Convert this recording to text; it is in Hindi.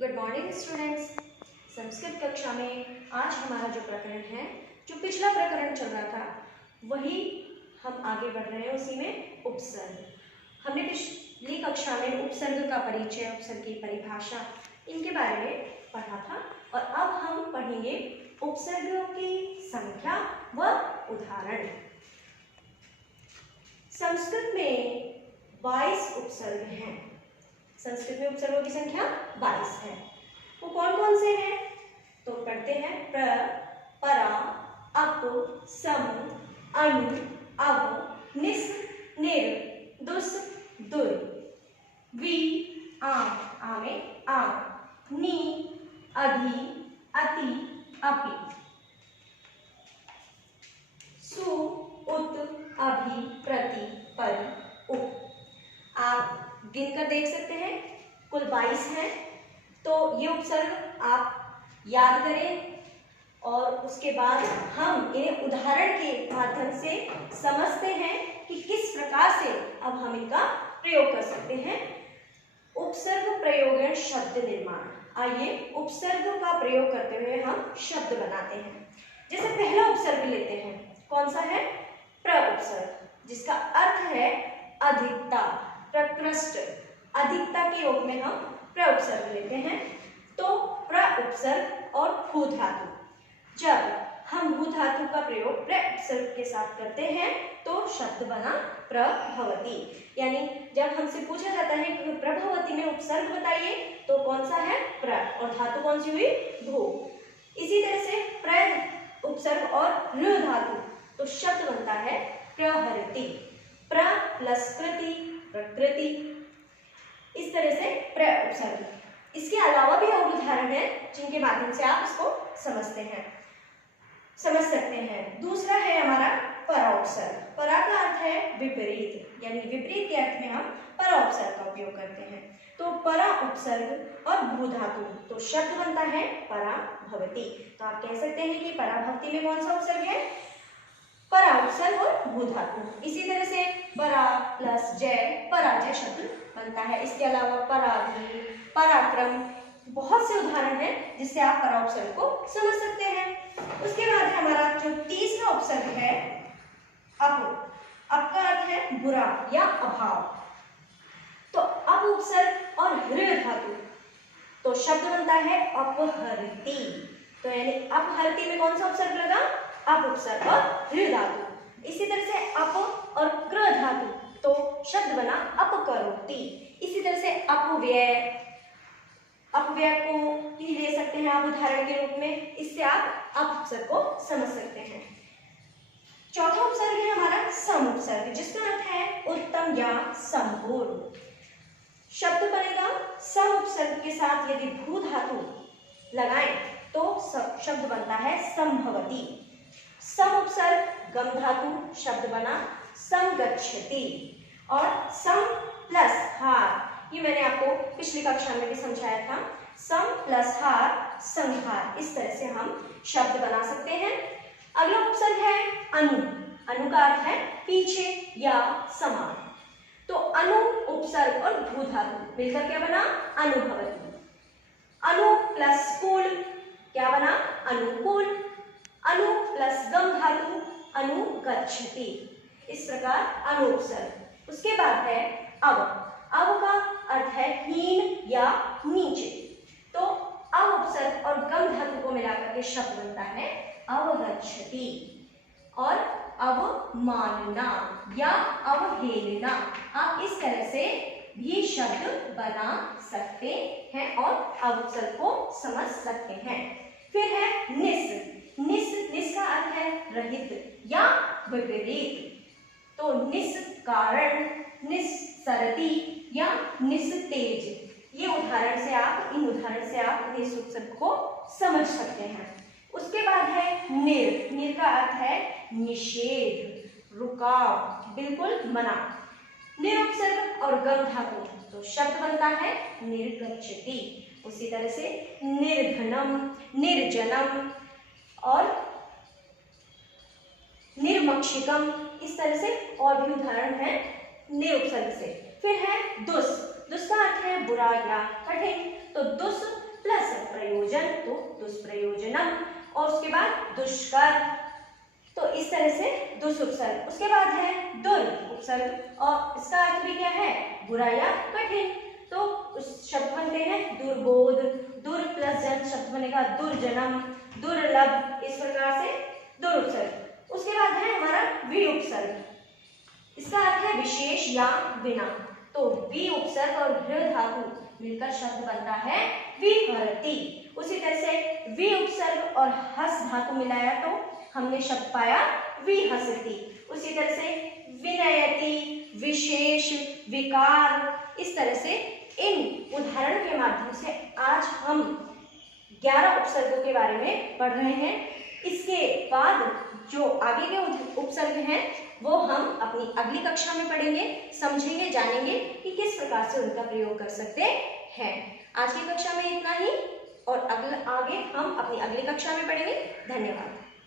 Good morning students. संस्कृत कक्षा में आज हमारा जो प्रकरण है, जो पिछला प्रकरण चल रहा था, वही हम आगे बढ़ रहे हैं। उसी में उपसर्ग। हमने पिछली कक्षा में उपसर्ग का परिचय, उपसर्ग की परिभाषा, इनके बारे में पढ़ा था और अब हम पढ़ेंगे उपसर्गों की संख्या व उदाहरण। संस्कृत में 22 उपसर्ग हैं। संस्कृत में उपसर्गों की संख्या 22 है। वो कौन कौन से हैं? तो पढ़ते हैं। प्र, परा, अप, सम, अनु, अव, निस, निर, दुस, दुर, वी, आ में आ, नी, अधि, अति, अपि, सु, उत, अभि, प्रति, परि, उप। आप गिनकर देख सकते हैं, कुल 22 हैं। तो ये उपसर्ग आप याद करें और उसके बाद हम इन्हें उदाहरण के माध्यम से समझते हैं कि किस प्रकार से अब हम इनका प्रयोग कर सकते हैं। उपसर्ग प्रयोग शब्द निर्माण। आइए उपसर्ग का प्रयोग करते हुए हम शब्द बनाते हैं। जैसे पहला उपसर्ग लेते हैं, कौन सा है? प्र उपसर्ग, जिसका अर्थ है अधिकता, प्रकृष्ट, अधिकता के रूप में हम प्र उपसर्ग लेते हैं। तो प्र उपसर्ग और भू धातु, जब हम भू धातु का प्रयोग प्र उपसर्ग के साथ करते हैं तो शब्द बना प्रभवती। यानी जब हमसे पूछा जाता है कि प्रभवती में उपसर्ग बताइए, तो कौन सा है? प्र, और धातु कौन सी हुई? भू। इसी तरह से प्र उपसर्ग और ऋ धातु, तो शब्द बनता है प्रहरति। प्र प्लस कृति, प्रकृति। इस तरह से प्र उपसर्ग। इसके अलावा भी और उदाहरण है जिनके माध्यम से आप इसको समझ सकते हैं। दूसरा है हमारा परा उपसर्ग। परा का अर्थ है विपरीत, यानी विपरीत के अर्थ में हम परा उपसर्ग का उपयोग करते हैं। तो परा उपसर्ग और भू धातु, तो शब्द बनता है पराभवती। तो आप कह सकते हैं कि पराभवती में कौन सा उपसर्ग है? परा उपसर्ग और भू धातु। इसी तरह से परा प्लस जय, पराजय शब्द बनता है। इसके अलावा परागी, पराक्रम, बहुत से उदाहरण हैं जिससे आप परा उपसर्ग को समझ सकते हैं। उसके बाद हमारा जो तीसरा उपसर्ग है अप। अप का अर्थ है बुरा या अभाव। तो अप उपसर्ग और हृ धातु, तो शब्द बनता है अपहरति। तो यानी अपहरति में कौन सा उपसर्ग लगा? अप उपसर्ग और हृ धातु। इसी तरह से अप और क्र धातु, तो शब्द बना अपकरोति। इसी तरह से अपव्यय, अपव्यय को ही ले सकते हैं आप उदाहरण के रूप में। इससे आप अप उपसर्ग को समझ सकते हैं। चौथा उपसर्ग है हमारा सम उपसर्ग, जिसका अर्थ है उत्तम या संपूर्ण। शब्द बनेगा सम उपसर्ग के साथ यदि भू धातु लगाएं तो शब्द बनता है संभवती। सम उपसर्ग गम धातु, शब्द बना संगच्छति। और सम प्लस हार, ये मैंने आपको पिछली कक्षा में भी समझाया था। सम प्लस हार संहार, इस तरह से हम शब्द बना सकते हैं। अगला उपसर्ग है अनु। अनु का अर्थ है पीछे या समान। तो अनु उपसर्ग और भू धातु मिलकर क्या बना? अनुभवती। अनु प्लस कूल, क्या बना? अनुकूल। अनु प्लस गम धातु, अनुगच्छति। इस प्रकार अनु उपसर्ग। उसके बाद है अव। अव का अर्थ है हीन या नीचे। तो अव उपसर्ग और गम धातु को मिलाकर के शब्द बनता है अवगच्छति। और अवमानना या अवहेलना, आप इस तरह से भी शब्द बना सकते हैं और अव उपसर्ग को समझ सकते हैं। फिर है निस। निस का अर्थ है रहित या विपरीत। तो निष्कारण, निस्सरति या निस्तेज, ये उदाहरण से आप निस उपसर्ग को समझ सकते हैं। उसके बाद है निर। निर का अर्थ है निषेध, रुकाव, बिल्कुल मना। निर उपसर्ग और गम धातु, तो शब्द बनता है निर्गच्छति। उसी तरह से निर्धनम, निर्जनम और निर्मक्षिकम, इस तरह से और भी उदाहरण है निर उपसर्ग से। फिर है दुस। दुस का अर्थ है बुरा या कठिन। तो दुस दुष्प्रयोजन तो दुष्प्रयोजनम, और उसके बाद दुष्कर, तो इस तरह से दुष् उपसर्ग। उसके बाद है दुर उपसर्ग, और इसका अर्थ भी क्या है, बुरा या कठिन, तो उस शब्द बनते हैं दुर्बोध, दुर प्लस जन शब्द बनेगा दुर्जनम, दुर्लभ, इस प्रकार से दुर उपसर्ग। उसके बाद है हमारा वि उपसर्ग, इसका अर्थ है विशेष या बिना, तो वि उपसर्ग और हृ धातु मिलकर शब्द बनता है विहरति। उसी तरह से वि उपसर्ग और हस धातु मिलाया तो हमने शब्द पाया विहसति। उसी तरह से विनयति, विशेष, विकार, इस तरह से इन उदाहरण के माध्यम से आज हम 11 उपसर्गों के बारे में पढ़ रहे हैं। इसके बाद जो आगे के उपसर्ग हैं वो हम अपनी अगली कक्षा में पढ़ेंगे, समझेंगे, जानेंगे कि किस प्रकार से उनका प्रयोग कर सकते हैं। आज की कक्षा में इतना ही, और आगे हम अपनी अगली कक्षा में पढ़ेंगे। धन्यवाद।